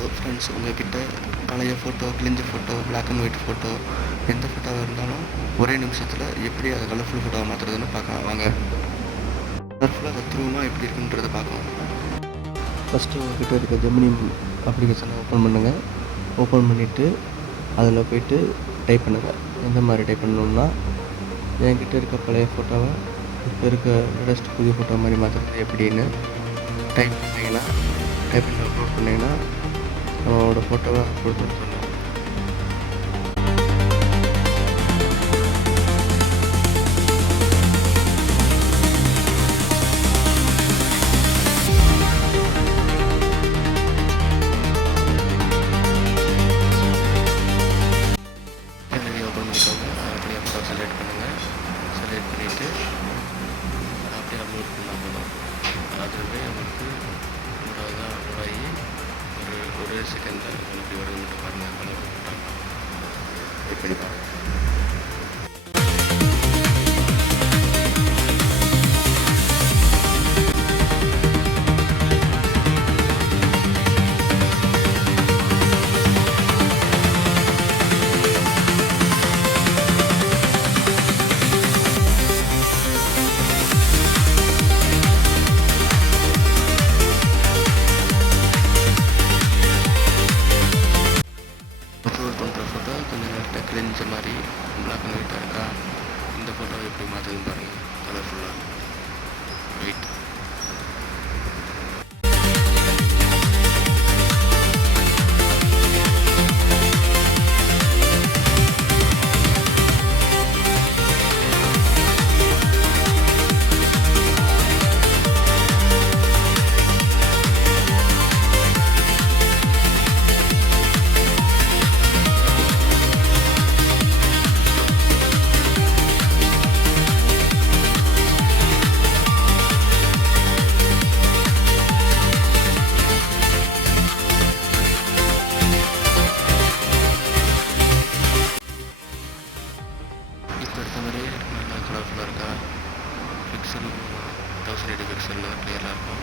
Hello friends, உங்கள்கிட்ட பழைய photo, கிழிஞ்ச photo, black and white photo, எந்த ஃபோட்டோவாக இருந்தாலும் ஒரே நிமிஷத்தில் எப்படி அதை கலர்ஃபுல் ஃபோட்டோவை மாற்றுறதுன்னு பார்க்கலாம் வாங்க. கலர்ஃபுல்லாக தத்ரூபமாக எப்படி இருக்குன்றதை பார்க்கலாம். ஃபஸ்ட்டு உங்கள்கிட்ட இருக்க ஜெமினி அப்ளிகேஷனை ஓப்பன் பண்ணுங்கள். ஓப்பன் பண்ணிவிட்டு அதில் போய்ட்டு டைப் பண்ணுங்கள். எந்த மாதிரி டைப் பண்ணணும்னா, என்கிட்ட இருக்க பழைய ஃபோட்டோவை இப்போ இருக்க லேட்டஸ்ட் புதிய ஃபோட்டோ மாதிரி மாற்றுறது எப்படின்னு டைப் பண்ணிங்கன்னா, டைப் பண்ணி அப்லோட் பண்ணிங்கன்னா நம்மளோட ஃபோட்டோவை அப்லோட் பண்ண சொல்லலாம். வீடியோ ஓப்பன் பண்ணிக்கோங்க. அப்படியே ஃபோட்டோ செலக்ட் பண்ணுங்கள். செலக்ட் பண்ணிவிட்டு அப்படியே அப்லோட் பண்ணால் போதும். அதுவே உங்களுக்கு இதாக அப்லோட் ஆகி ஒரு செகண்டில் உங்களுக்கு வருது மட்டும் பாருங்கள். கலர் ஃபோட்டோ எப்படி பாருங்கள். அப்லோட் பண்ணுற ஃபோட்டோ கொஞ்சம் நேரத்தில் கிழிஞ்ச மாதிரி பிளாக் அண்ட் ஒயிட்டாக இருக்கா. இந்த ஃபோட்டோ எப்படி மாற்றுதுன்னு பாருங்கள். கலர்ஃபுல்லாக வெயிட். இப்போ எடுத்த மாதிரி நல்லா கலர்ஃபுல்லாக இருக்கா. பிக்சல் 1080 பிக்சலில் கிளியராக இருக்கும்.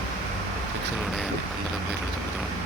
பிக்சல் உடைய அந்தளவுக்கு எடுத்து கொடுத்துரும்.